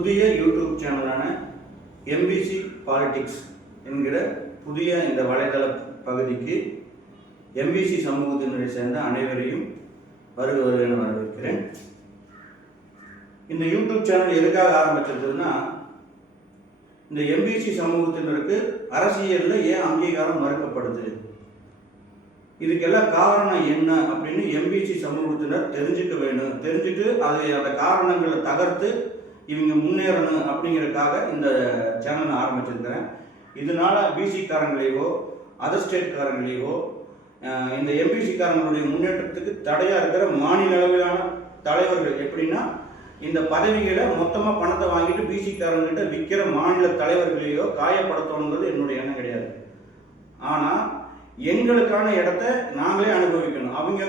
புதிய YouTube சேனலான MBC politics என்கிற புதிய இந்த வலைதள பகுதிக்கு எம்பிசி சமூகத்தினரை சேர்ந்த அனைவரையும் வருக என வரவேற்கிறேன். இந்த யூடியூப் சேனல் எதுக்காக ஆரம்பிச்சிருக்குதுன்னா, இந்த எம்பிசி சமூகத்தினருக்கு அரசியலில் ஏன் அங்கீகாரம் மறுக்கப்படுது, இதுக்கெல்லாம் காரணம் என்ன அப்படின்னு எம்பிசி சமூகத்தினர் தெரிஞ்சுக்க வேணும். தெரிஞ்சுட்டு அந்த காரணங்களை தகர்த்து இவங்க முன்னேறணும் அப்படிங்கிறதுக்காக இந்த சேனலை ஆரம்பிச்சிருக்கிறேன். இதனால பிசிக்காரங்களையோ அதர் ஸ்டேட்காரங்களையோ இந்த எம்பிசிக்காரங்களுடைய முன்னேற்றத்துக்கு தடையாக இருக்கிற மாநில அளவிலான தலைவர்கள் எப்படின்னா, இந்த பதவிகளை மொத்தமாக பணத்தை வாங்கிட்டு பிசிக்காரங்கிட்ட விற்கிற மாநில தலைவர்களையோ காயப்படுத்தணுங்கிறது என்னுடைய எண்ணம் கிடையாது. ஆனால் எங்களுக்கான இடத்த நாங்களே அனுபவிக்கணும். அவங்க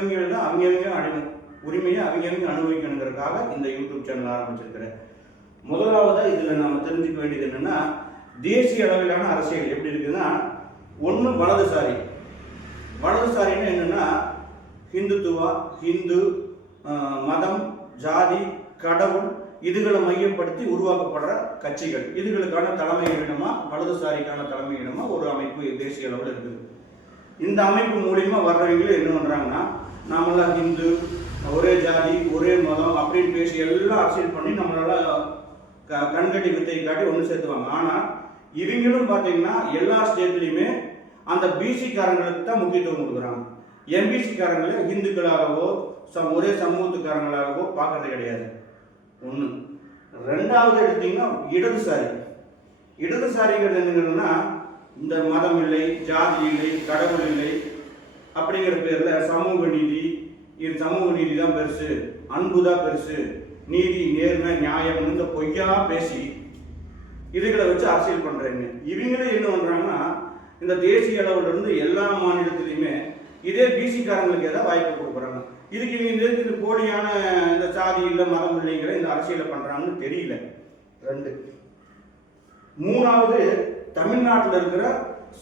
உரிமையை அவங்க அனுபவிக்கணுங்கிறதுக்காக இந்த யூடியூப் சேனல் ஆரம்பிச்சிருக்கிறேன். முதலாவதாக இதில் நாம் தெரிஞ்சுக்க வேண்டியது என்னென்னா, தேசிய அளவிலான அரசியல் எப்படி இருக்குதுன்னா, ஒன்று வலதுசாரின்னு என்னென்னா, ஹிந்துத்துவா, ஹிந்து மதம், ஜாதி, கடவுள் இதுகளை மையப்படுத்தி உருவாக்கப்படுற கட்சிகள். இதுகளுக்கான தலைமையிடமா வலதுசாரிக்கான தலைமையிடமா ஒரு அமைப்பு தேசிய அளவில் இருக்குது. இந்த அமைப்பு மூலியமா வர்றவங்களும் என்ன பண்றாங்கன்னா, நாமெல்லாம் ஹிந்து, ஒரே ஜாதி, ஒரே மதம் அப்படின்னு பேசி எல்லாம் அரசியல் பண்ணி நம்மளால கண்கட்டி வித்தை காட்டி ஒன்று சேர்த்துவாங்க. ஆனால் இவங்களும் பார்த்தீங்கன்னா எல்லா ஸ்டேட்லையுமே அந்த பிசிக்காரங்களுக்கு தான் முக்கியத்துவம் கொடுக்குறாங்க. எம்பிசிக்காரங்களை ஹிந்துக்களாகவோ ஒரே சமூகத்துக்காரங்களாகவோ பார்க்கறது கிடையாது. ஒன்று. ரெண்டாவது எடுத்தீங்கன்னா இடதுசாரிங்கிறது என்னங்கன்னா, இந்த மதம் இல்லை, ஜாதி இல்லை, கடவுள் இல்லை அப்படிங்கிற பேரில் சமூக நீதி தான் பெருசு, அன்பு தான் பெருசு, நீதி, நேர்மை, நியாயம் இந்த பொய்யா பேசி இதுகளை வச்சு அரசியல் பண்ணுறாங்க. இவங்களே என்ன பண்ணுறாங்கன்னா, இந்த தேசிய அளவில் இருந்து எல்லா மாநிலத்திலையுமே இதே பிசிக்காரங்களுக்கு ஏதாவது வாய்ப்பு கொடுக்குறாங்க. இதுக்கு இவங்க இந்த போலியான இந்த சாதி இல்லை, மதம் இல்லைங்கிற இந்த அரசியலை பண்ணுறாங்கன்னு தெரியல. 2. மூணாவது, தமிழ்நாட்டில் இருக்கிற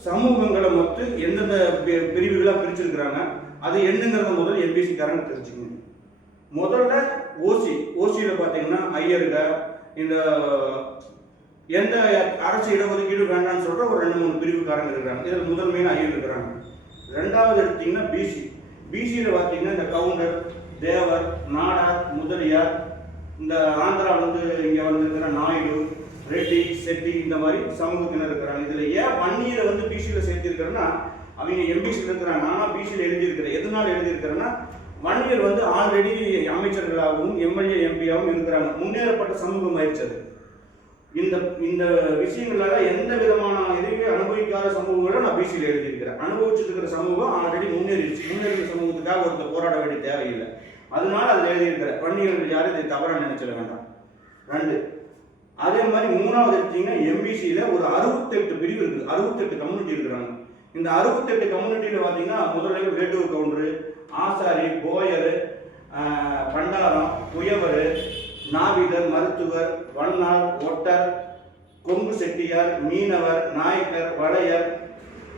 சமூகங்களை மொத்தம் எந்தெந்த பிரிவுகளாக பிரிச்சிருக்கிறாங்க அது என்னங்கிறத முதல் எம்பிசிக்காரங்க தெரிஞ்சுக்கணும். முதல்ல ஓசியில் பார்த்தீங்கன்னா ஐயருங்க, இந்த எந்த அரசு இடஒதுக்கீடு வேண்டாம்னு சொல்கிற ஒரு 2-3 பிரிவுக்காரங்க இருக்கிறாங்க. இதில் முதன்மையான ஐயர் இருக்கிறாங்க. ரெண்டாவது எடுத்தீங்கன்னா பிசியில் பார்த்தீங்கன்னா இந்த கவுண்டர், தேவர், நாடார், முதலியார், இந்த ஆந்திராவிலேருந்து இங்கே வந்துருக்கிற நாயுடு, ரெட்டி, செட்டி இந்த மாதிரி சமூகத்தினர் இருக்கிறாங்க. இதில் ஏன் வன்னியரை பிசியில் சேர்த்திருக்கிறேன்னா, அவங்க எம்பிசியில் இருக்கிறாங்க. ஆனால் பிசியில் எழுதியிருக்கிறேன். எதனால் எழுதியிருக்கிறேன்னா, வன்னியர் ஆல்ரெடி அமைச்சர்களாகவும் எம்எல்ஏ எம்பியாகவும் இருக்கிறாங்க. முன்னேறப்பட்ட சமூகம் ஆயிடுச்சு. இந்த விஷயங்களால எந்த விதமான எதுவுமே அனுபவிக்காத சமூகங்களை நான் பிசியில் எழுதியிருக்கிறேன். அனுபவிச்சுட்டு இருக்கிற சமூகம் ஆல்ரெடி முன்னேறிய சமூகத்துக்காக ஒருத்தர் போராட வேண்டிய தேவையில்லை. அதனால அதில் எழுதியிருக்கிறேன். வன்னியர்கள் யாரும் இதை தவறாக நினைச்சிட வேண்டாம். 2. அதே மாதிரி மூணாவது எடுத்தீங்கன்னா, எம்பிசியில் ஒரு 68 பிரிவு இருக்குது. 68 கம்யூனிட்டி இருக்கிறாங்க. இந்த 68 கம்யூனிட்டியில் பார்த்தீங்கன்னா, முதல்ல வேட்டுவர் கவுண்டரு, ஆசாரி, போயர், பண்டாரம், குயவர், நாவிதர், மருத்துவர், வண்ணார், ஒட்டர், கொங்கு செட்டியார், மீனவர், நாயக்கர், வளையர்,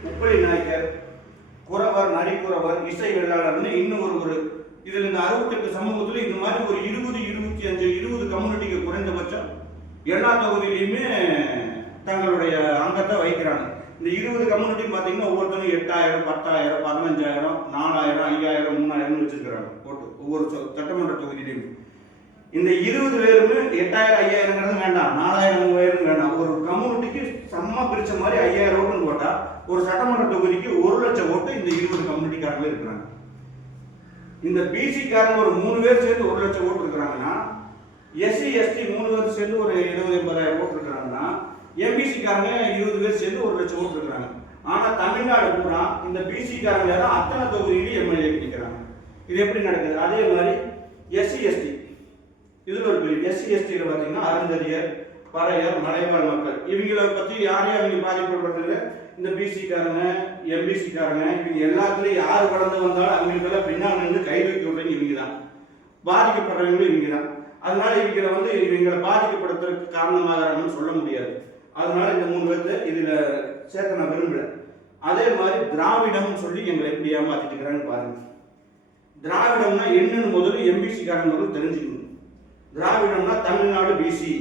உப்பளி நாயக்கர், குறவர், நரிக்குறவர், இசை வெள்ளாளர்னு இன்னும் ஒரு இதில் இந்த 68 சமூகத்தில் இந்த மாதிரி ஒரு 20 கம்யூனிட்டிக்கு குறைந்தபட்சம் எல்லா தொகுதியிலையுமே தங்களுடைய அங்கத்தை வைக்கிறாங்க. இந்த 20 கம்யூனிட்டி பார்த்தீங்கன்னா ஒவ்வொருத்தரும் 8000, 10,000, 15,000, 4,000, 5,000, 3,000 வச்சிருக்கிறாங்க போட்டு ஒவ்வொரு சட்டமன்ற தொகுதியிலையும். இந்த 20 பேருமே 8,000, 5,000 வேண்டாம், 4,000, 3,000 வேண்டாம். ஒரு கம்யூனிட்டிக்கு சம்மா பிரிச்ச மாதிரி 5,000 ஓட்டுன்னு போட்டால் ஒரு சட்டமன்ற தொகுதிக்கு 1,00,000 ஓட்டு இந்த 20 கம்யூனிட்டிக்காரங்களே இருக்கிறாங்க. இந்த பிசிக்காரங்க ஒரு 3 பேர் சேர்ந்து 1,00,000 ஓட்டு இருக்கிறாங்கன்னா, எஸ்சி எஸ்டி 3 பேர் சேர்ந்து ஒரு 70,000 ஓட்டு இருக்கிறாங்கன்னா, எம்பிசிக்காரங்க 20 பேர் சேர்ந்து 1,00,000 ஓட்டு இருக்கிறாங்க. ஆனால் தமிழ்நாடு பூரா இந்த பிசிக்காரங்க தான் அத்தனை தொகுதியிலையும் எம்எல்ஏ நிற்கிறாங்க. இது எப்படி நடக்குது? அதே மாதிரி எஸ்சி எஸ்டி இதில் ஒரு பிரிவு. எஸ்சி எஸ்டியில் பார்த்தீங்கன்னா அருந்ததியர், பறையர், மலைவாழ் மக்கள் இவங்களை பற்றி யாரையும் அவங்க பாதிக்கப்படுறதில்லை. இந்த பிசிக்காரங்க, எம்பிசிக்காரங்க இவங்க எல்லாத்துலேயும் யார் கடந்து வந்தாலும் அவங்களுக்கெல்லாம் பின்னால் நின்று கை தூக்கி விடுறவங்க இவங்க தான். பாதிக்கப்படுறவங்களும் இவங்க தான். அதனால இவங்களை பாதிக்கப்படுத்துறதுக்கு காரணமாகறாங்கன்னு சொல்ல முடியாது. அதனால இந்த 3 பேர்த்து இதில் சேர்க்க நான் விரும்பல. அதே மாதிரி திராவிடம்னு சொல்லி எங்களை எப்படி ஏமாத்திட்டு இருக்கிறான்னு பாருங்க. திராவிடம்னா என்னன்னு முதல்ல எம்பிசிக்காரங்க தெரிஞ்சுக்கணும். திராவிடம்னா Tamil Nadu BC,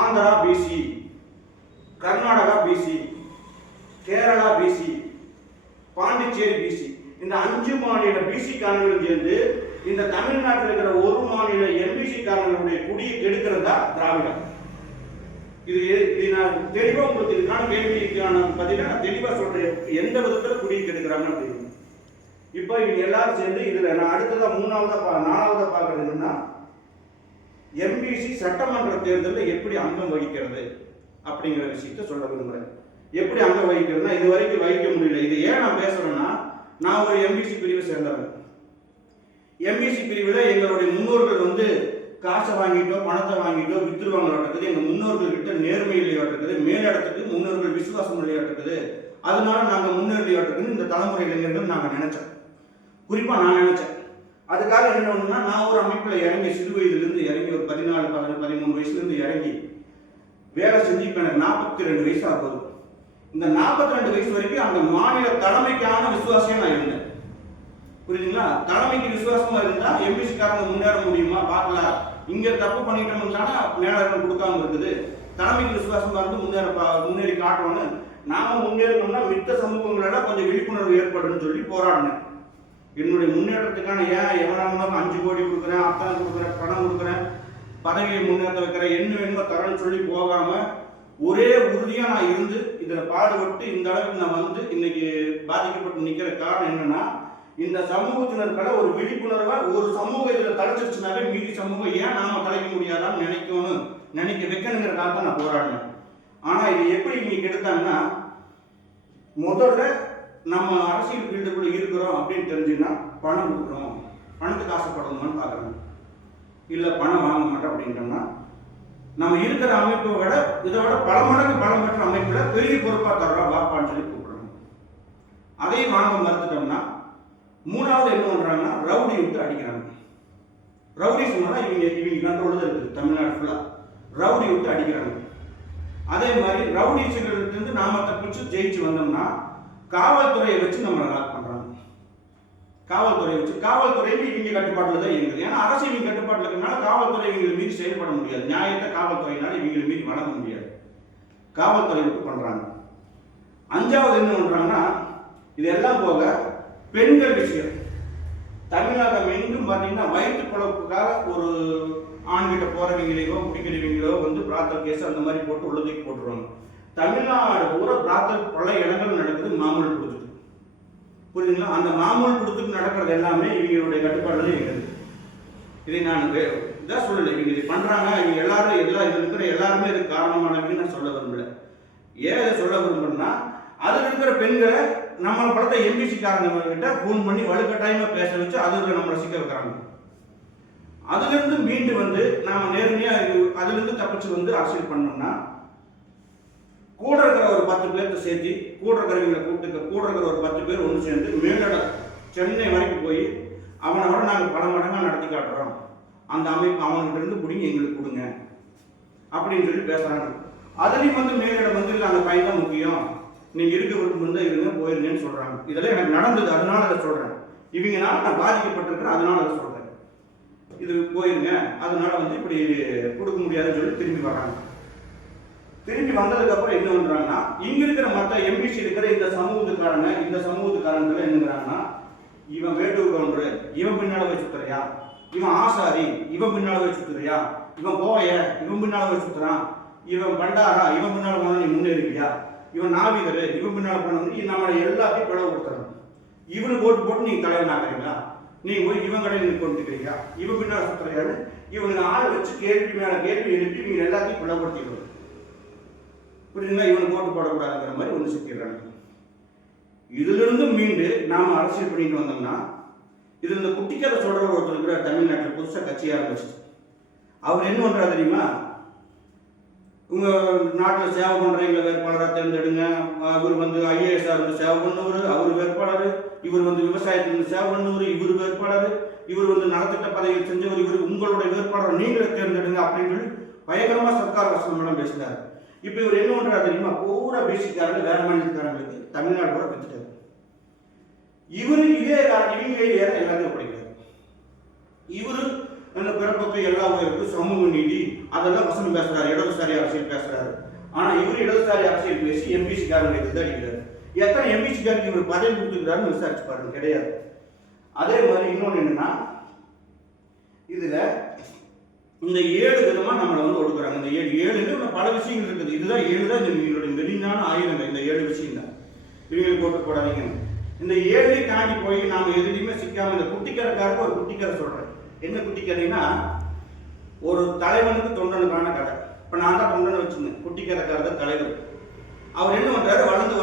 Andhra BC, Karnataka BC, Kerala BC, Pondicherry BC. இந்த 5 மாநில பிசி காரங்களும் சேர்ந்து இந்த தமிழ்நாட்டில் இருக்கிற ஒரு மாநில எம்பிசி காரங்களுடைய குடியை கெடுக்கிறது தான் திராவிடம். இது நான் தெளிவா உங்களுக்கு இதுக்கான கேள்விக்கான பதிலாக நான் தெளிவா சொல்றேன். எந்த விதத்துல குடியை கெடுக்கிறாங்கன்னு அப்படின்னு. இப்போ இவங்க எல்லாரும் சேர்ந்து இதுல நான் அடுத்ததா 4ஆவதா பார்க்கறது என்னன்னா, எம்பிசி சட்டமன்ற தேர்தலில் எப்படி அங்கம் வகிக்கிறது அப்படிங்கிற விஷயத்த சொல்ல விரும்புகிறேன். எப்படி அங்கம் வகிக்கிறதுனா, இது வரைக்கும் வகிக்க முடியல. இது ஏன் நான் பேசுறேன்னா, நான் ஒரு எம்பிசி பிரிவை சேர்ந்தவன். எம்பிசி பிரிவில் எங்களுடைய முன்னோர்கள் வந்து காசை வாங்கிட்டோ பணத்தை வாங்கிட்டோ வித்துருவாங்களாட்டது. எங்கள் முன்னோர்கள் கிட்ட நேர்மை இல்லையாட்டிருக்குது, மேலிடத்துக்கு முன்னோர்கள் விசுவாசம் இல்லையாட்டிருக்குது. அதனால நாங்கள் முன்னேறியாட்டிருக்குன்னு இந்த தலைமுறை இளைஞர்கள் நாங்கள் நினைச்சோம். குறிப்பாக நான் நினைச்சேன். அதுக்காக என்ன பண்ணணும்னா, நான் ஒரு அமைப்பில் இறங்கி சிறு வயதுலேருந்து இறங்கி ஒரு 14, 13 வயசுலேருந்து இறங்கி வேலை செஞ்சு இப்போ எனக்கு 42 வயசு ஆகுது. இந்த 42 வயசு வரைக்கும் அந்த மாநில தலைமைக்கான விசுவாசியம் நான் இருந்தேன். புரியுதுங்களா? தலைமைக்கு விசுவாசமா இருந்தா எம்பிசி காரங்க முன்னேற முடியுமா பார்க்கலாம். இங்க தப்பு பண்ணிட்டோம்னா மேலாளர்கள் கொடுக்காம இருக்குது. தலைமைக்கு விசுவாசமா இருந்து முன்னேறி காட்டணும்னு நாம முன்னேறணும்னா மித்த சமூகங்களோட கொஞ்சம் விழிப்புணர்வு ஏற்படுன்னு சொல்லி போராடினேன். என்னுடைய முன்னேற்றத்துக்கான எவனாலும் 5 கோடி கொடுக்குறேன், அத்தனை கொடுக்குறேன், பணம் கொடுக்குறேன், பதவியை முன்னேற்ற வைக்கிறேன், என்ன வேணுமோ தரேன்னு சொல்லி போகாம ஒரே உறுதியா நான் இருந்து இதுல பாடுபட்டு இந்த அளவுக்கு நான் வந்து இன்னைக்கு பாதிக்கப்பட்டு நிக்கிற காரணம் என்னன்னா, இந்த சமூகத்தினர்களை ஒரு விழிப்புணர்வா ஒரு சமூகம் இதுல தலைச்சிருச்சுனாவே மீதி சமூகம் ஏன் நாம தலைக்க முடியாதான்னு நினைக்க வைக்கணுங்கிறதுக்காக தான் நான் போராடினேன். ஆனா இது எப்படி இன்னைக்கு எடுத்தாங்கன்னா, முதல்ல நம்ம அரசியல் ஃபீல்டுக்குள்ள இருக்கிறோம் அப்படின்னு தெரிஞ்சுன்னா பணம் கொடுக்குறோம், பணத்துக்கு ஆசைப்படணும்னு பார்க்குறோம். இல்லை பணம் வாங்க மாட்டோம் அப்படின்றோம்னா நம்ம இருக்கிற அமைப்பை விட இதை விட பல மடங்கு பலம் பெற்ற அமைப்புல பெரிய பொறுப்பாக தர்றோம் வாப்பான்னு சொல்லி கூப்பிடுறோம். அதையும் வாங்க மறுத்துட்டோம்னா 3வது என்ன பண்றாங்கன்னா, ரவுடி விட்டு அடிக்கிறாங்க. ரவுடி சொன்னா இவங்க கண்ட்ரோல் தான் இருக்குது தமிழ்நாடு ஃபுல்லா. ரவுடி விட்டு அடிக்கிறாங்க. அதே மாதிரி ரவுடி இருந்து நாம தப்பிச்சு ஜெயிச்சு வந்தோம்னா காவல்துறையை வச்சு நம்மளை லாக் பண்றாங்க. காவல்துறையில இவங்க கட்டுப்பாட்டில் தான் இருக்குது. ஏன்னா அரசு இவங்க கட்டுப்பாட்டில் இருக்கிறதுனால காவல்துறை இவங்களை மீறி செயல்பட முடியாது. நியாயத்தை காவல்துறையினால இவங்களை மீறி வழங்க முடியாது. காவல்துறை விட்டு பண்றாங்க. 5வது என்ன பண்றாங்கன்னா, இதெல்லாம் போக பெண்கள் விஷயம். தமிழகம் எங்கும் பார்த்தீங்கன்னா வயிற்று பிழப்புக்காக ஒரு ஆண்கிட்ட போறவங்களையோ குடிக்கிறவங்களோ வந்து பிராத்தல் கேஸ் அந்த மாதிரி போட்டு உள்ளதுக்கு போட்டுருவாங்க. தமிழ்நாடு பூரா பிராத்தல் பல இடங்கள் நடக்குது மாமூல் கொடுத்துட்டு. புரியுதுங்களா? அந்த மாமூல் கொடுத்துட்டு நடக்கிறது எல்லாமே இவங்களுடைய கட்டுப்பாடுல இருக்குது. இதை நான் இதான் சொல்லலை, இவங்க இது பண்றாங்க, இவங்க எல்லாரும் இருக்கிற எல்லாருமே இதுக்கு காரணமானவங்க நான் சொல்ல விரும்பல. ஏன் இதை சொல்ல விரும்புறேன்னா, அதில் இருக்கிற பெண்களை நம்மளை படத்தை எம்பிசி காரங்க கிட்ட ஃபோன் பண்ணி வலுக்கட்டாயமா பேச வச்சு அதில் நம்மளை சிக்க வைக்கிறாங்க. அதுல இருந்து மீண்டு வந்து நாம நேர்மையா அதுல இருந்து தப்பிச்சு வந்து அரசியல் பண்ணோம்னா, கூட இருக்கிற ஒரு 10 பேர்த்த சேர்த்து கூட இருக்கிறவங்களை கூட இருக்கிற ஒரு 10 பேர் ஒன்று சேர்ந்து மேலிடம் சென்னை வரைக்கும் போய் அவனோட நாங்கள் பல மடங்காக நடத்தி காட்டுறோம், அந்த அமைப்பு அவன்கிட்ட இருந்து பிடிங்க எங்களுக்கு கொடுங்க அப்படின்னு சொல்லி பேசுறாங்க. அதுலேயும் வந்து மேலிடம் வந்து இல்லை அந்த பையன் தான் முக்கியம், நீங்க இருக்க விருப்பம் இருந்தால் இருங்க போயிருங்கன்னு சொல்றாங்க. இதெல்லாம் எனக்கு நடந்தது, அதனால அதை சொல்றேன். இவங்கனால நான் பாதிக்கப்பட்டிருக்கிறேன், அதனால அதை சொல்றேன். இது போயிருங்க, அதனால வந்து இப்படி கொடுக்க முடியாதுன்னு சொல்லி திரும்பி வராங்க. திரும்பி வந்ததுக்கு அப்புறம் என்ன பண்றாங்கன்னா, இங்க இருக்கிற மற்ற எம்பிசி இருக்கிற இந்த சமூகத்துக்காரங்க என்னங்கிறாங்கன்னா, இவன் வேட்டூர் கவுண்டரு, இவன் பின்னால போய் சுத்துறியா, இவன் ஆசாரி, இவன் பின்னால போய் சுத்துறியா, இவன் போய, இவன் பின்னால போய் சுத்துறான், இவன் பண்டாரா, இவன் பின்னால போனா நீ முன்னேறியா, இவன் நாவிதரு, இவன் பின்னால போன நம்மளை எல்லாத்தையும் பிளவுபடுத்துறான். இவனுக்கு ஓட்டு போட்டு நீங்க தலைவன் ஆகிறீங்களா, நீ போய் இவன் கடையில் நீ கொண்டுக்கிறீங்க, இவன் பின்னால சுத்துறையாரு, இவனுக்கு ஆள் வச்சு கேள்வி மேல கேள்வி எழுப்பி இவங்க எல்லாத்தையும் பிளவுபடுத்திடுவாங்க. புரியுதுங்களா? இவனுக்கு ஓட்டு போடக்கூடாதுங்கிற மாதிரி ஒன்று சுத்திடுறாங்க. இதுல இருந்து மீண்டு நாம அரசியல் பண்ணிட்டு வந்தோம்னா, இதுல இந்த குட்டிக்கதை சொல்ற ஒருத்தர் கூட தமிழ்நாட்டில் புதுசா கட்சி ஆரம்பிச்சு. அவர் என்ன பண்றாரு தெரியுமா, உங்க நாட்டில் சேவை பண்றவங்களை வேட்பாளராக தேர்ந்தெடுங்க, அவர் வந்து IAS இருந்து சேவை பண்ணுவார், அவர் வேட்பாளர், இவர் வந்து விவசாயத்திலிருந்து சேவை பண்ணுவார், இவர் வேட்பாளர், இவர் வந்து நலத்திட்ட பதவியில் செஞ்சவர், இவர் உங்களுடைய வேட்பாளர் நீங்களே தேர்ந்தெடுங்க அப்படின்னு சொல்லி பயங்கரமா சர்க்கார் வசனம் பேசினார். இப்போ இவர் என்ன பண்றாரு தெரியுமா, பூரா பேசிக்காரங்க வேற மாநிலக்காரங்களுக்கு தமிழ்நாடு கூட வித்துட்டாரு. இவரு இதே இவங்க எல்லாத்தையும் படிக்கிறார். இவரு அந்த பிறப்புக்கு எல்லா உயர்வுக்கு சமூக நீதி அதெல்லாம் வசனம் பேசுறாரு, இடதுசாரி அரசியல் பேசுறாரு. ஆனா இவர் இடதுசாரி அரசியல் பேசி எம்பிசி காரனுடைய இதை அடிக்கிறாரு. எத்தனை எம்பிசி காருக்கு இவர் பதவி கொடுத்துக்கிறாருன்னு விசாரிச்சு பாருங்க, கிடையாது. அதே மாதிரி இன்னொன்று என்னன்னா, இதுல இந்த 7 விதமா நம்மளை வந்து ஒடுக்குறாங்க. இந்த 7 பல விஷயங்கள் இருக்குது. இதுதான் 7 தான் இவங்களுடைய மெலினான ஆயுதங்கள். இந்த 7 விஷயம் தான் இவங்களுக்கு போட்டு போடாதீங்க. இந்த 7 தாண்டி போய் நாம எதுலையுமே சிக்காம, இந்த குட்டிக்கரைக்காருக்கு ஒரு குட்டிக்கரை சொல்றேன். என்ன குட்டிக்கரைன்னா, ஒரு தலைவனுக்கு தொண்டனுக்கான கதை. இப்ப நான் தான் தொண்டனை வச்சுருந்தேன், குட்டிக்கரைக்காரர் தான் தலைவர். அவர் என்ன பண்றாரு, வளர்ந்து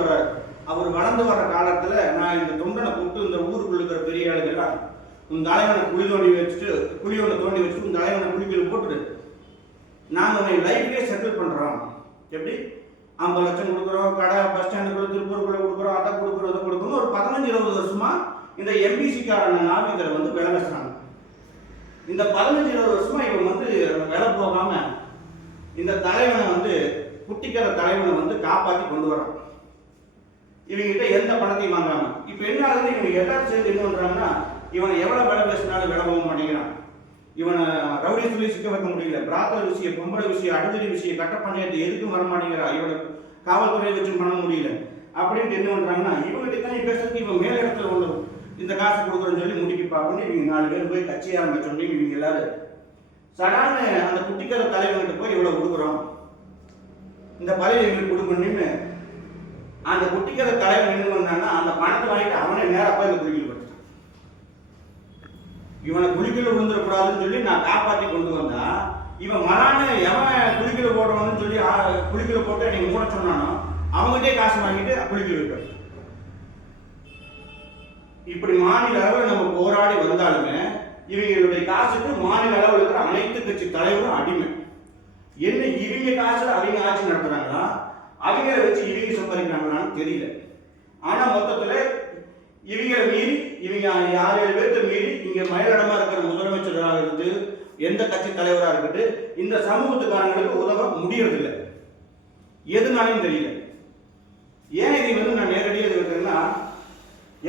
வர்றாரு. அவர் வளர்ந்து வர்ற காலத்துல நான் இந்த தொண்டனை கூப்பிட்டு, இந்த ஊருக்குள்ள இருக்கிற பெரிய ஆளுகள்லாம், உன் தலைவனை குழி தோண்டி வச்சுட்டு உன் தலைவனை குழிக்குள்ள போட்டுரு, நாங்கள் உன்னை லைஃப்லேயே செட்டில் பண்றோம். எப்படி 50 லட்சம் கொடுக்குறோம், கடை பஸ் ஸ்டாண்டுக்குள்ள திருப்பூருக்குள்ள கொடுக்குறோம், அதை கொடுக்குறோம், இதை கொடுக்குறோம். ஒரு 15-20 வருஷமா இந்த எம்பிசிக்காரன நாவிகரை வந்து விலை பேசுறாங்க. இந்த 15-20 வருஷமா இவன் வந்து விலை போகாம இந்த தலைவனை வந்து குட்டிக்கரை தலைவனை வந்து காப்பாற்றி கொண்டு வரான். இவங்கிட்ட எந்த பணத்தையும் வாங்காம. இப்ப என்ன ஆகுது, இவங்க எல்லாரும் சேர்ந்து என்ன பண்றாங்கன்னா, இவனை எவ்வளவு விலை பேசினாலும் விலை போக மாட்டேங்கிறான். இவனை ரவுடி சொல்லி சிக்க வைக்க முடியல. பிராத்தல் விஷயம், பொம்பளை விஷயம், அடுத்தடி விஷயம், கட்ட பண்ணிட்டு எதுக்கும் வர மாட்டேங்கிறான். இவனை காவல்துறையை வச்சு பண்ண முடியல அப்படின்ட்டு என்ன பண்றாங்கன்னா, இவங்கிட்ட தான் பேசுறதுக்கு இவன் மேல இடத்துல உள்ள இந்த காசு கொடுக்குறேன்னு சொல்லி முடிக்க பார்க்கணும். இவங்க 4 பேர் போய் கட்சி ஆரம்பிச்சோன்னே இவங்க எல்லாரும் சடான்னு அந்த குட்டிக்கரை தலைவன்கிட்ட போய் இவ்வளவு கொடுக்குறோம், இந்த பதவி எங்களுக்கு கொடுக்கணும்னு அந்த குட்டிக்கரை தலைவன் என்ன பண்ணான்னா, அந்த பணத்தை வாங்கிட்டு அவனே நேரம் போய் இந்த குழிக்குள்ள போட்டான். இவனை குழிக்குள்ள விழுந்துடக்கூடாதுன்னு சொல்லி நான் காப்பாற்றி கொண்டு வந்தா, இவன் மறான எவன் குழிக்குள்ள போடுவான்னு சொல்லி குழிக்குள்ள போட்டு நீங்க மூட சொன்னானோ அவங்ககிட்டே காசு வாங்கிட்டு குழிக்குள்ள விட்டான். இப்படி மாநில அளவில் நம்ம போராடி வந்தாலுமே இவங்களுடைய காசுக்கு மாநில அளவில் இருக்கிற அனைத்து கட்சி தலைவரும் அடிமை. என்ன இவங்க காசுல அவங்க ஆட்சி நடத்துறாங்களா, அவங்கள வச்சு இவங்க சம்பாதிக்கிறாங்களான்னு தெரியல. ஆனா மொத்தத்துல இவங்களை மீறி, இவங்க 6-7 பேர்த்த மீறி இங்க மயிலடமா இருக்கிற முதலமைச்சராக இருந்து எந்த கட்சி தலைவராக இருக்கட்டு இந்த சமூகத்துக்காரங்களுக்கு உதவ முடியறதில்லை. எதுனாலும் தெரியல. ஏன் இதை வந்து நான் நேரடியாக இருக்கிறேன்னா,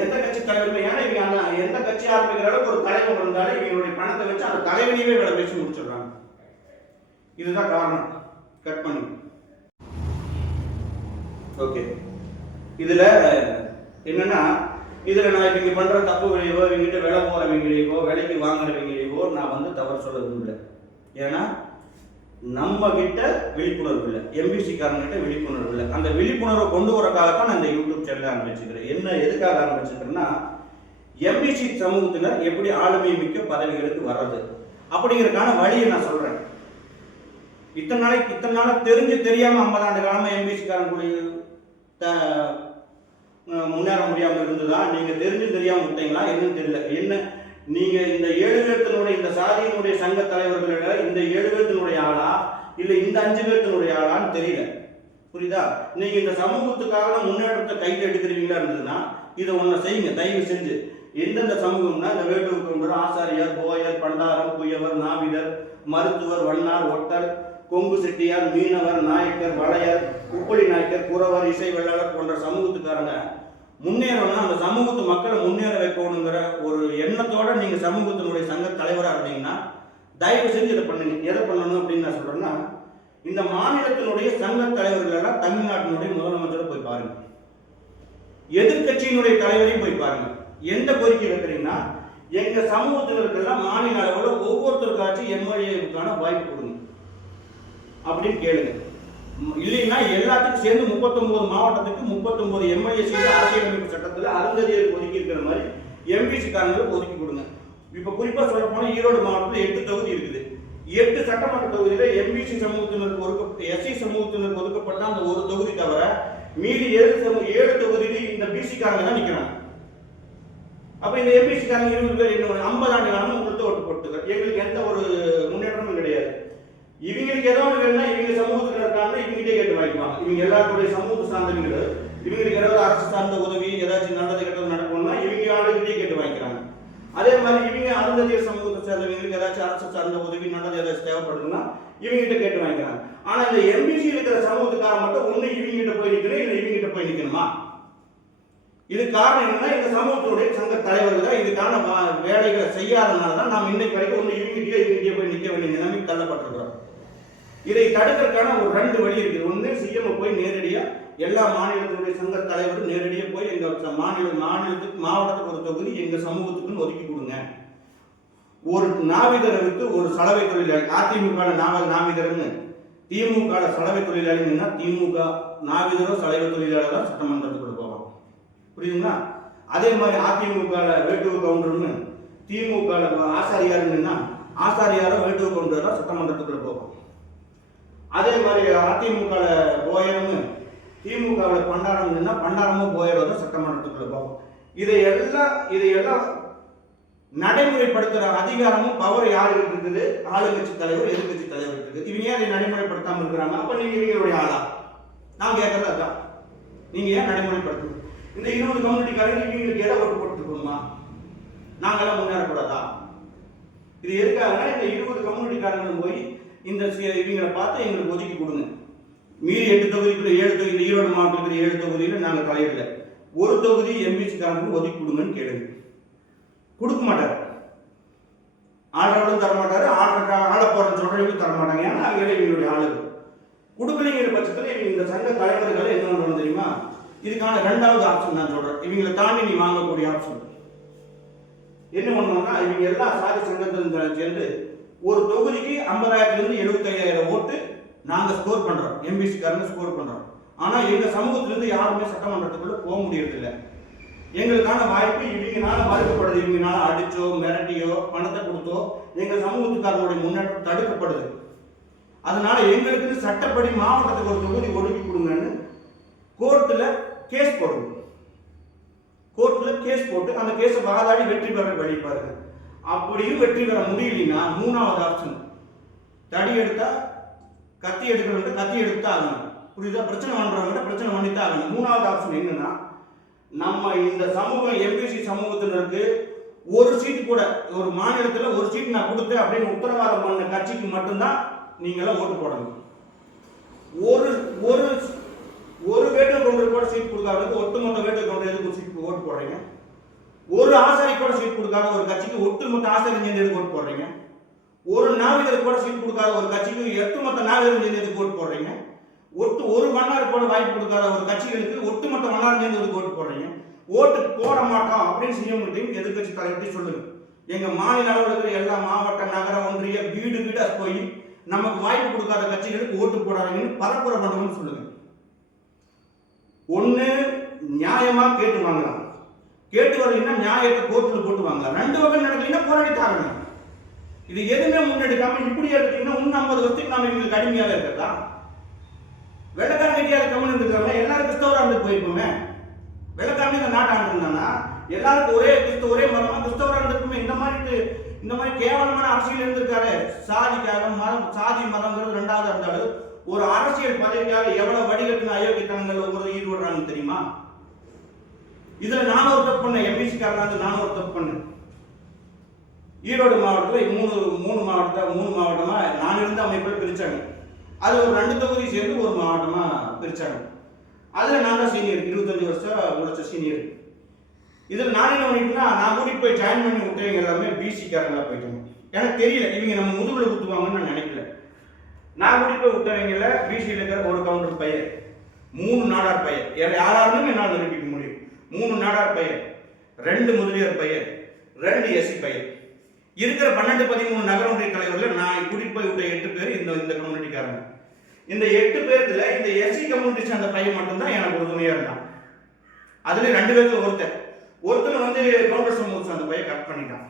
எந்த கட்சி தலைவர்கள், ஏன்னா இவங்க எந்த கட்சி ஆரம்பிக்கிற அளவுக்கு ஒரு தலைவர் இருந்தாலும் இவங்களுடைய பணத்தை வச்சு அந்த தலைவனையே வேலை பேசி முடிச்சிடுறாங்க. இதுதான் காரணம். கட் பண்ணி ஓகே. இதுல என்னன்னா, இதுல நான் இவங்க பண்ற தப்பு வழியவோ, இவங்கிட்ட விலை போறவங்களையோ, விலைக்கு வாங்குறவங்களையோ நான் வந்து தவறு சொல்ல விரும்பல. ஏன்னா நம்ம கிட்ட விழிப்புணர்வு இல்லை, எம்பிசி காரங்கிட்ட விழிப்புணர்வு இல்லை. அந்த விழிப்புணர்வை கொண்டு வரக்காகத்தான் நான் இந்த யூடியூப் சேனல் ஆரம்பிச்சுக்கிறேன். என்ன எதுக்காக ஆரம்பிச்சுக்கிறேன்னா, எம்பிசி சமூகத்தினர் எப்படி ஆளுமை மிக்க பதவிகளுக்கு வர்றது அப்படிங்கிறதுக்கான வழியை நான் சொல்றேன். இத்தனை நாளா தெரிஞ்சு தெரியாம 50 ஆண்டு காலமா எம்பிசி காரன் முன்னேற முடியாமல் இருந்ததா, நீங்க தெரிஞ்சு தெரியாம விட்டீங்களா என்னன்னு தெரியல. என்ன நீங்க இந்த 7 பேர்த்தினுடைய இந்த சாதியினுடைய சங்க தலைவர்களோட இந்த 7 பேர்த்தினுடைய ஆளா இல்ல இந்த 5 பேர்த்தினுடைய ஆளான்னு தெரியல. புரியுதா? நீங்க இந்த சமூகத்துக்காக முன்னேற்றத்தை கையில் எடுக்கிறீங்களா இருந்ததுன்னா இதை ஒண்ணு செய்யுங்க தயவு செஞ்சு. எந்தெந்த சமூகம்னா, இந்த வேட்டுவர், ஆசாரியார், போயர், பண்டாரம், குயவர், நாவிதர், மருத்துவர், வண்ணார், ஒட்டர், கொங்கு செட்டியார், மீனவர், நாயக்கர், வளையர், உப்பளி நாயக்கர், குறவர், இசை வெள்ளாளர் போன்ற சமூகத்துக்காரங்க முன்னேறணும், அந்த சமூகத்து மக்களை முன்னேற வைக்கணுங்கிற ஒரு எண்ணத்தோட நீங்க சமூகத்தினுடைய சங்க தலைவராக இருந்தீங்கன்னா தயவு செஞ்சு இதை பண்ணுங்க. எதை பண்ணணும் அப்படின்னு நான் சொல்றேன்னா, இந்த மாநிலத்தினுடைய சங்க தலைவர்கள் எல்லாம் தமிழ்நாட்டினுடைய முதலமைச்சரை போய் பாருங்க, எதிர்கட்சியினுடைய தலைவரையும் போய் பாருங்க. எந்த கோரிக்கை வைக்கிறீங்கன்னா, எங்க சமூகத்தினருக்கெல்லாம் மாநில அளவில் ஒவ்வொருத்தருக்காச்சும் எம்எல்ஏவுக்கான வாய்ப்பு கொடுங்க அப்படின்னு கேளுங்க. இல்லைன்னா எல்லாத்துக்கும் சேர்ந்து 39 மாவட்டத்துக்கு 39 எம்எல்ஏ சேர்ந்து அரசியலமைப்பு சட்டத்தில் அருந்ததியர் ஒதுக்கி இருக்கிற மாதிரி எம்பிசி காரங்களுக்கு ஒதுக்கி கொடுங்க. இப்ப குறிப்பா சொல்ல போனா ஈரோடு மாவட்டத்தில் 8 தொகுதி இருக்குது. 8 சட்டமன்ற தொகுதியில எம்பிசி சமூகத்தினருக்கு ஒதுக்க, எஸ்சி சமூகத்தினருக்கு ஒதுக்கப்பட்ட அந்த ஒரு தொகுதி தவிர மீதி 7 தொகுதியில இந்த பிசி காரங்க தான் நிக்கிறாங்க. அப்ப இந்த எம்பிசி காரங்க 20 பேர் என்ன 50 ஆண்டு காலமும் உங்களுக்கு ஓட்டு போட்டுங்க. எங்களுக்கு எந்த ஒரு முன்னேற்றமும் கிடையாது. இவங்களுக்கு ஏதாவது வேணும்னா இவங்க சமூகத்தில் இருக்காங்கன்னா இவங்ககிட்டே கேட்டு வாங்கிக்குவாங்க. இவங்க எல்லாருடைய சமூக சார்ந்தவங்க, இவங்களுக்கு ஏதாவது அரசு சார்ந்த உதவி, ஏதாச்சும் நல்லது கெட்டது நடக்கணும்னா இவங்க ஆளுகிட்டே கேட்டு வாங்கிக்கிறாங்க. அதே மாதிரி இவங்க அருந்ததியர் சமூகத்தை சேர்ந்தவங்களுக்கு ஏதாச்சும் அரசு சார்ந்த உதவி நல்லது ஏதாச்சும் தேவைப்படுதுன்னா இவங்ககிட்ட கேட்டு வாங்கிக்கிறாங்க. ஆனா இந்த எம்பிசி இருக்கிற சமூகத்துக்கார மட்டும் ஒண்ணு இவங்ககிட்ட போய் நிக்கணும், இல்லை இவங்ககிட்ட போய் நிக்கணுமா? இது காரணம் என்னன்னா, இந்த சமூகத்தினுடைய சங்க தலைவர்கள் இதுக்கான வேலைகளை செய்யாதனால தான் நாம் இன்னைக்கு வரைக்கும் ஒன்று இவங்ககிட்டயே போய் நிற்க வேண்டிய நிலைமை தள்ளப்பட்டிருக்கிறோம். இதை தடுக்கிறதுக்கான ஒரு 2 வழி இருக்கு. ஒன்று, சிஎம் போய் நேரடியா எல்லா மாநிலத்தினுடைய சங்க தலைவரும் நேரடியாக போய் எங்க மாநிலத்துக்கு மாவட்டத்துக்கு ஒரு தொகுதி எங்க சமூகத்துக்குன்னு ஒதுக்கி கொடுங்க. ஒரு நாவிதரை விட்டு ஒரு சலவை தொழிலாளி, அதிமுக நாவிதர்னு, திமுக சலவை தொழிலாளிங்கன்னா திமுக நாவிதரோ சலவை தொழிலாளர் சட்டமன்றத்துக்குள்ள போவாங்க. புரியுதுங்களா? அதே மாதிரி அதிமுக வேட்டுவ கவுண்டர்னு, திமுக ஆசாரியாருன்னா ஆசாரியாரோ வேட்டுவ கவுண்டரோ சட்டமன்றத்துக்குள்ள போவாங்க. அதே மாதிரி அதிமுக போயர்னு, திமுக பண்டாரம்னா பண்டாரமும் போயரோ சட்டமன்றத்துக்குள்ள போவோம். இதையெல்லாம் நடைமுறைப்படுத்துற அதிகாரமும் பவர் யாருக்கு இருக்குது? ஆளுங்கட்சி தலைவர், எதிர்கட்சி தலைவர் இருக்குது. இவங்க ஏன் அதை நடைமுறைப்படுத்தாம இருக்கிறாங்க? அப்ப நீங்க இவங்களுடைய ஆளா? நான் கேட்கறது அதான். நீங்க ஏன் நடைமுறைப்படுத்தணும்? இந்த 20 கம்யூனிட்டிக்காரங்க இவங்களுக்கு எதை ஓட்டு போட்டுருக்கணுமா? நாங்கெல்லாம் முன்னேறக்கூடாதா? இது எதுக்காகனா, இந்த 20 கம்யூனிட்டிக்காரங்களும் போய் இந்த இவங்களை பார்த்து எங்களுக்கு ஒதுக்கி கொடுங்க. மீறி 8 தொகுதிக்குள்ள 7 தொகுதி, ஈரோடு மாவட்டத்தில் 7 தொகுதியில் நாங்கள் தலையிடல, ஒரு தொகுதி எம்பிசிக்காரங்களுக்கு ஒதுக்கி கொடுங்கன்னு கேளுங்க. கொடுக்க மாட்டார். ஆடுறவங்களும் தரமாட்டாரு, ஆள போற சொல்றவங்களும் தரமாட்டாங்க. ஏன்னா அவங்க இவங்களுடைய ஆளுகள் கொடுக்கலைங்கிற பட்சத்தில் இவங்க இந்த சங்க தலைவர்கள் என்ன பண்ணுறது தெரியுமா? இதுக்கான 2வது ஆப்ஷன் நான் சொல்றேன். இவங்களை தாண்டி நீ வாங்கக்கூடிய ஆப்ஷன் என்ன பண்ணுவோம்னா, இவங்க எல்லா சாதி சங்கத்திலும் சேர்ந்து ஒரு தொகுதிக்கு 50,000 to 75,000 ஓட்டு நாங்க ஸ்கோர் பண்றோம், எம்பிசிக்காரங்க ஸ்கோர் பண்றோம். ஆனா எங்க சமூகத்திலிருந்து யாருமே சட்டமன்றத்துக்குள்ள போக முடியறதில்லை. எங்களுக்கான வாய்ப்பு இவங்கனால மறுக்கப்படுது. இவங்கனால அடிச்சோ மிரட்டியோ பணத்தை கொடுத்தோ எங்க சமூகத்துக்காரனுடைய முன்னேற்றம் தடுக்கப்படுது. அதனால எங்களுக்கு சட்டப்படி மாவட்டத்துக்கு ஒரு தொகுதி ஒதுக்கி கொடுங்கன்னு கோர்ட்ல கேஸ் போடுங்க. கோர்ட்ல கேஸ் போட்டு அந்த கேஸை வாதாடி வெற்றி பெற வழி பாருங்க. அப்படியும் வெற்றி பெற முடியலன்னா 3வது ஆப்ஷன், தடி எடுத்தா கத்தி எடுக்கிறவங்க கத்தி எடுத்தா ஆகணும். புரியுதா? பிரச்சனை பண்றவங்க பிரச்சனை பண்ணித்தான் ஆகணும். 3வது ஆப்ஷன் என்னன்னா, நம்ம இந்த சமூகம் எம்பிசி சமூகத்தினருக்கு ஒரு சீட்டு கூட, ஒரு மாநிலத்தில் ஒரு சீட் நான் கொடுத்தேன் அப்படின்னு உத்தரவாதம் பண்ண கட்சிக்கு மட்டும்தான் நீங்களாம் ஓட்டு போடணும். ஒரு ஒரு ஒரு வேட்டு கவுண்டர் கூட சீட் கொடுக்காத ஒட்டுமொத்த வேட்டு கவுண்டர் எதுக்கு சீட் ஓட்டு போடுறீங்க? ஒரு ஆசாரி கூட சீட் கொடுக்காத ஒரு கட்சிக்கு ஒட்டுமொத்த ஆசாரி எதுக்கு ஓட்டு போடுறீங்க? ஒரு நாவிதர் கூட சீட் கொடுக்காத ஒரு கட்சிக்கு ஒட்டுமொத்த நாவிதர் எதுக்கு ஓட்டு போடுறீங்க? ஒரு மன்னார் கூட வாய்ப்பு கொடுக்காத ஒரு கட்சிகளுக்கு ஒட்டுமொத்த மன்னார் எதுக்கு ஓட்டு போடுறீங்க? ஓட்டு போட மாட்டோம் அப்படின்னு சிஎம் எதிர்கட்சி தலைவர்கிட்ட சொல்லுங்க. எங்க மாநில அளவில் இருக்கிற எல்லா மாவட்ட நகர ஒன்றிய வீடு வீடா போய் நமக்கு வாய்ப்பு கொடுக்காத கட்சிகளுக்கு ஓட்டு போடாதீங்கன்னு பரப்புரை பண்றோம்னு சொல்லுங்க. ஒண்ணு நியாயமா கேட்டு வாங்கலாம், கேட்டு வரலைன்னா நியாயத்தை கோர்ட்ல போட்டு வாங்கலாம். 2 வகை நடக்கலைன்னா போராடி தாங்க. இது எதுவுமே முன்னெடுக்காம இப்படியே இருக்கீங்கன்னா இன்னும் 50 வருஷத்துக்கு நாம இவங்களுக்கு அடிமையாக இருக்கிறதா? வெள்ளக்காரன் கட்டியாவது கம்மன் இருந்துக்கிறாங்க, எல்லாரும் கிறிஸ்தவராக இருந்து போயிருப்போமே. வெள்ளக்காரன் இந்த நாட்டை ஆண்டுருந்தானா எல்லாருக்கும் ஒரே மதமா கிறிஸ்தவராக இருந்திருக்குமே. இந்த மாதிரி கேவலமான அரசியல் இருந்திருக்காரு. சாதிக்காக சாதி மதங்கிறது 2வது இருந்தாலும் ஒரு அரசியல் பதவிக்காக எவ்வளவு வடிகட்டின அயோக்கியத்தனங்கள் ஒவ்வொரு ஈடுபடுறாங்க தெரியுமா? இதுல நான் ஒரு தப்பு பண்ணேன், எம்பிசிக்காரங்க நான் ஒரு தப்பு பண்ணேன். ஈரோடு மாவட்டத்தில் 3 மாவட்டமா நான் இருந்த அமைப்பில் பிரிச்சாங்க. அது ஒரு 2 தொகுதி சேர்ந்து ஒரு மாவட்டமா பிரிச்சாங்க. அதுல நான் தான் சீனியர், 25 வருஷம் உழைச்ச சீனியர். இதில் நான் என்ன பண்ணிட்டேன்னா, நான் கூட்டிட்டு போய் ஜாயின் பண்ணி விட்டவங்க எல்லாமே பிசிக்காரங்களா போயிட்டாங்க. எனக்கு தெரியல இவங்க நம்ம முதுகுல குத்துவாங்கன்னு நான் நினைக்கல. நான் கூட்டிட்டு போய் விட்டவங்கள பிசியில் இருக்கிற ஒரு கவுண்டர் பையன், 3 நாடார் பையன், யாராருன்னு என்னால் நிரூபிக்க முடியும். 3 நாடார் பையன், 2 முதலியார் பையன், 2 எஸ்சி பையன். இருக்கிற 12-13 நகர ஒன்றிய தலைவர்கள் நான் கூட்டிட்டு போய் விட்ட 8 பேர் இந்த கம்யூனிட்டிக்காரங்க. இந்த 8 பேர்ல இந்த எஸ்சி கம்யூனிட்டி சேர்ந்த பையன் மட்டும்தான் எனக்கு உறுதுணையா இருந்தான். அதுல 2 பேர்ல ஒருத்தர் வந்து கவுண்டர் சமூகம் அந்த பையன் கட் பண்ணிட்டான்.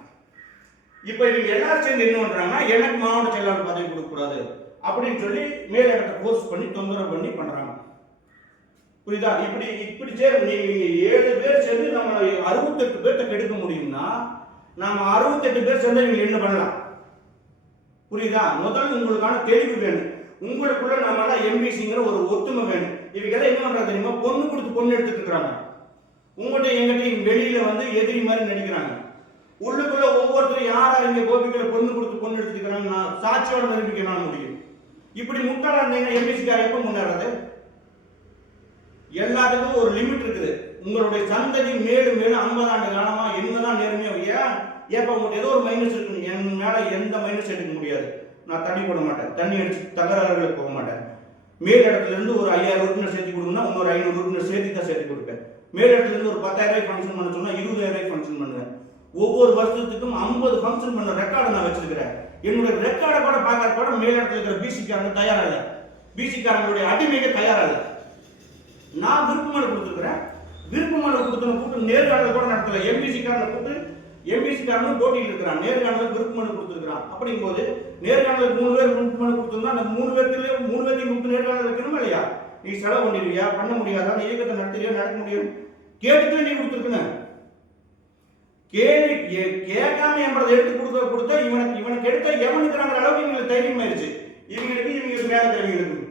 இப்ப இவங்க எல்லாரும் சேர்ந்து என்ன பண்றாங்கன்னா, எனக்கு மாவட்ட செயலாளர் பதவி கொடுக்க கூடாது அப்படின்னு சொல்லி மேலிடத்தை போர்ஸ் பண்ணி தொந்தரவு பண்ணி பண்றாங்க. புரியுதா? இப்படி சேர்ந்து நீங்க 7 பேர் சேர்ந்து நம்ம 68 பேர்த்த கெடுக்க முடியும்னா, நாம 68 பேர் சேர்ந்து நீங்க என்ன பண்ணலாம்? புரியுதா? முதல்ல உங்களுக்கான தெளிவு வேணும். உங்களுக்குள்ள நம்ம எம்பிசிங்கிற ஒரு ஒத்துமை வேணும். இவங்க எல்லாம் என்ன பண்றாங்க தெரியுமா? பொண்ணு கொடுத்து பொண்ணு எடுத்துட்டு இருக்காங்க. உங்கள்கிட்ட எங்கிட்ட வெளியில வந்து எதிரி மாதிரி நடிக்கிறாங்க. உள்ளுக்குள்ள ஒவ்வொருத்தரும் யாரா இங்க கோபிக்கிற பொண்ணு கொடுத்து பொண்ணு எடுத்துக்கிறாங்க, நான் சாட்சியோட நிரூபிக்க முடியும். இப்படி முட்டாளா இருந்தீங்கன்னா எம்பிசிக்கார எப்ப முன்னேறது? எல்லாத்துக்கும் ஒரு லிமிட் இருக்குது. உங்களுடைய சந்ததி மேலும் 50 ஆண்டு காலமா என்னதான் நேர்மையா ஏப்ப உங்கள்கிட்ட ஏதோ ஒரு மைனஸ் இருக்கு, என் மேல எந்த மைனஸ் எடுக்க முடியாது. நான் தண்ணி போட மாட்டேன், தண்ணி அடிச்சு தகராறுகளுக்கு போக மாட்டேன். மேல் இடத்துல இருந்து ஒரு 5000 உறுப்பினர் சேர்த்து கொடுங்கன்னா இன்னொரு 500 உறுப்பினர் சேர்த்து தான் சேர்த்து கொடுப்பேன். மேல் இடத்துல இருந்து ஒரு 10,000 ஃபங்க்ஷன் பண்ண சொன்னா 20,000 ஃபங்க்ஷன் பண்ணுவேன். ஒவ்வொரு வருஷத்துக்கும் 50 ஃபங்க்ஷன் பண்ண ரெக்கார்டு நான் வச்சிருக்கிறேன். என்னுடைய ரெக்கார்டை கூட பார்க்க கூட மேல் இடத்துல இருக்கிற பிசிக்காரங்க தயாரா இல்லை, பிசிக்காரங்களுடைய அடிமைக்கு தயாரா இல்லை. நான் விருப்பமனு கொடுத்துருக்கிறேன். விருப்பமனு கொடுத்தன கூட்டு நேர்காணல் கூட நடத்தல. எம்பிசிக்காரனை கூட்டு எம்பிசிக்காரனும் போட்டியில் இருக்கிறான், நேர்காணலுக்கு விருப்பமனு கொடுத்துருக்கிறான். அப்படிங்கும்போது நேர்காணலுக்கு 3 பேர் விருப்பமனு கொடுத்துருந்தா அந்த 3 பேர்த்திலேயே 3 பேர்த்தையும் கூப்பிட்டு நேர்காணல் வைக்கணுமா இல்லையா? நீ செலவு பண்ணிடுவியா, பண்ண முடியாதா, நீ இயக்கத்தை நடத்துறியா, நடக்க முடியும் கேட்டுட்டு நீ கொடுத்துருக்கணும். கேள்வி கேட்காம என்பதை எடுத்து கொடுத்தா இவனுக்கு எடுத்த எவனுக்குறாங்கிற அளவுக்கு இவங்களுக்கு தைரியம் ஆயிடுச்சு. இவங்களுக்கு மேல இருக்கிறவங்களுக்கும்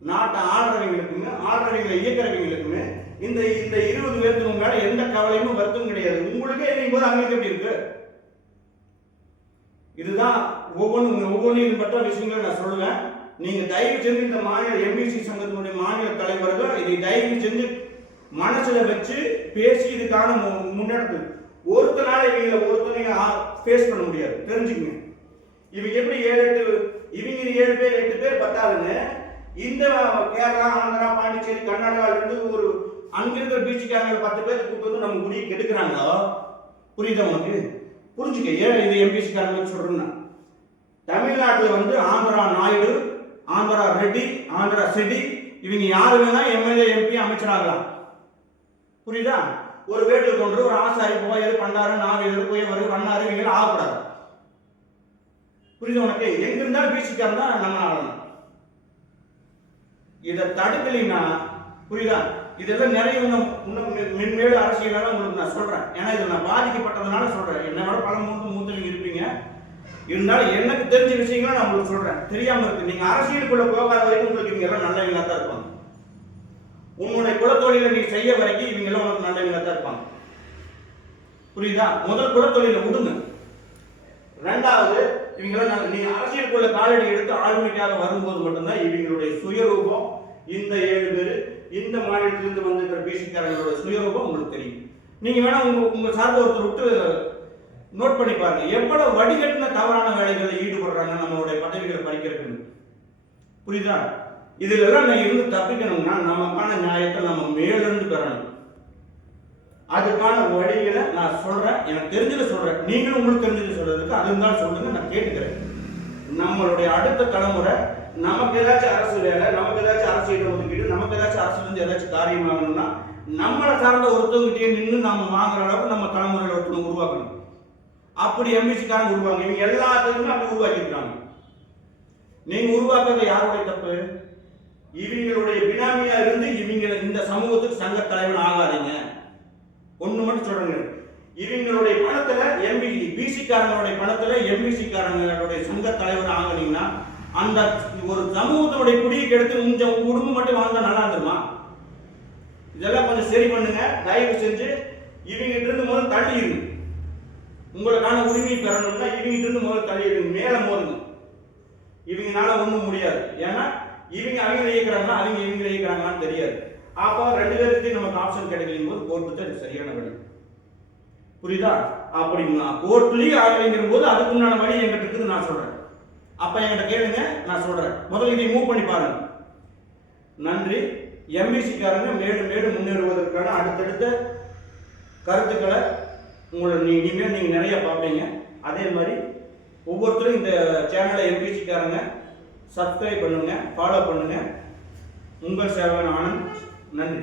நாட்டை ஆடுறவங்களுக்குமே ஆடுறவங்களை இயக்கிறவங்களுக்குமே இந்த 20 பேருக்கு மேல எந்த கவலையும் வருத்தம் கிடையாது. உங்களுக்கே போது அவங்களுக்கு எப்படி இருக்கு? இதுதான் ஒவ்வொன்றையும் பற்ற விஷயங்களை நான் சொல்லுவேன். நீங்க தயவு செஞ்சு இந்த மாநில எம்பிசி சங்கத்தினுடைய மாநில தலைவர்கள் இதை தயவு செஞ்சு மனசுல வச்சு பேசி இதுக்கான முன்னெடுப்பு. ஒருத்தனால ஒருத்தனைங்க ஃபேஸ் பண்ண முடியாது, தெரிஞ்சுக்கங்க. இவங்க எப்படி 7 பேர் 8 பேர் பத்தாதுன்னு இந்த கேரளா, ஆந்திரா, பாண்டிச்சேரி, கர்நாடகால இருந்து ஒரு அங்க இருக்கிற பீச்சுக்காரங்க 10 பேர் கூப்பிட்டு வந்து நம்ம முடியை கெடுக்கிறாங்களோ, புரியுதா உனக்கு? புரிஞ்சுக்க. ஏன் இது எம்பிசிக்காரங்க சொல்றேன்னா, தமிழ்நாட்டில் வந்து ஆந்திரா நாயுடு, ஆந்திரா ரெட்டி, ஆந்திரா செட்டி, இவங்க யாரு வேணா எம்எல்ஏ, எம்பி, அமைச்சராகலாம். புரியுதா? ஒரு வேட்டு கொண்டு ஒரு ஆசாரி போயர் பண்டாரு நாவேறு போயவர் வண்ணாரு இவங்க ஆகக்கூடாது. புரியுதா உனக்கு? எங்க இருந்தாலும் பிசிக்காரன் தான் நம்ம ஆகணும். இதை தடுக்கலைன்னா, புரியுதா, இதெல்லாம் நிறைய மென்மேலும் அரசியலால உங்களுக்கு நான் சொல்றேன். ஏன்னா இதில் நான் பாதிக்கப்பட்டதுனால சொல்றேன். என்னை விட பல மூத்தவங்க இருப்பீங்க, இருந்தாலும் எனக்கு தெரிஞ்ச விஷயங்களை நான் உங்களுக்கு சொல்றேன். தெரியாம இருக்கு. நீங்க அரசியலுக்குள்ள போகாத வரைக்கும் உங்களுக்கு இவங்க எல்லாம் நல்லவங்களா தான் இருப்பாங்க. உன்னுடைய குலத்தொழில நீ செய்ய வரைக்கும் இவங்க எல்லாம் உனக்கு நல்லவங்களா தான் இருப்பாங்க. புரியுதா? முதல் குலத்தொழில விடுங்க. ரெண்டாவது, இவங்க நீ அரசியலுக்குள்ள காலடி எடுத்து ஆளுமைக்காக வரும்போது மட்டும்தான் இவங்களுடைய சுயரூபம், இந்த 7 பேர் இந்த மாநிலத்திலிருந்து வந்திருக்கிற பிசிக்காரங்களோட சுயரூபம் உங்களுக்கு தெரியும். நீங்க வேணா உங்க சார்பு ஒருத்தர் விட்டு நோட் பண்ணி பாருங்க, எவ்வளவு வடிகட்டின தவறான வேலைகளில் ஈடுபடுறாங்க நம்மளுடைய பதவிகளை பறிக்கிறதுக்கு. புரியுதா? இதுல எல்லாம் நான் இருந்து தப்பிக்கணும்னா நமக்கான நியாயத்தை நம்ம மேலிருந்து பெறணும். அதுக்கான வழிகளை நான் சொல்றேன், எனக்கு தெரிஞ்சதை சொல்றேன். நீங்களும் உங்களுக்கு தெரிஞ்சதை சொல்றதுக்கு அது இருந்தாலும் சொல்லுங்க, நான் கேட்டுக்கிறேன். நம்மளுடைய அடுத்த தலைமுறை நமக்கு ஏதாச்சும் அரசு வேலை, நமக்கு ஏதாச்சும் அரசியல் ஒதுக்கீடு, நமக்கு ஏதாச்சும் அரசுல இருந்து ஏதாச்சும் காரியம் ஆகணும்னா நம்மளை சார்ந்த ஒருத்தவங்கிட்டே நின்று நம்ம வாங்குற அளவுக்கு நம்ம தலைமுறையில் ஒருத்தவங்க உருவாக்கணும். அப்படி எம்பிசிக்காரங்க உருவாங்க. இவங்க எல்லாத்துக்குமே அப்படி உருவாக்கியிருக்காங்க. நீங்க உருவாக்குறது யாருடைய தப்பு? இவங்களுடைய பினாமியா இருந்து இவங்க இந்த சமூகத்துக்கு சங்க தலைவன் ஆகாதீங்க. ஒண்ணு மட்டும் சொல்றேங்க, இவங்களுடைய பணத்துல பிசிக்காரங்களுடைய பணத்துல எம்பிசிக்காரங்களுடைய சங்க தலைவர் ஆகினீங்கன்னா அந்த ஒரு சமூகத்தினுடைய குடியை கெடுத்து உங்க குடும்பம் மட்டும் வாழ்ந்தா நல்லா இருந்துருமா? இதெல்லாம் கொஞ்சம் சரி பண்ணுங்க. தயவு செஞ்சு இவங்கிட்ட இருந்து முதல்ல தள்ளி இருங்க. உங்களுக்கான உரிமையை பெறணும்னா இவங்கிட்ட இருந்து முதல்ல தள்ளி இருங்க, மேல மோதுங்க. இவங்கனால ஒண்ணும் முடியாது. ஏன்னா அவங்க இயக்குறாங்கன்னா அவங்க இவங்களை இயக்குறாங்களான்னு தெரியாது. அப்போ 2 பேருக்கு நமக்கு ஆப்ஷன் கிடைக்கும் போது கோர்ட்டு தான் சரியான வழி. புரியுதா? அப்படின்னா கோர்ட்லயும் ஆகலைங்கிற போது அதுக்கு உண்டான வழி என்கிட்ட இருக்குது, நான் சொல்றேன். அப்ப என்கிட்ட கேளுங்க, நான் சொல்றேன். முதல்ல இதை மூவ் பண்ணி பாருங்க. நன்றி. எம்பிசிக்காரங்க மேலும் மேலும் முன்னேறுவதற்கான அடுத்தடுத்த கருத்துக்களை இனிமேல் நீங்க நிறைய பார்ப்பீங்க. அதே மாதிரி ஒவ்வொருத்தரும் இந்த சேனலை எம்பிசிக்காரங்க சப்ஸ்கிரைப் பண்ணுங்க, ஃபாலோ பண்ணுங்க. உங்கள் சேவகன் ஆனந்த். நன்றி.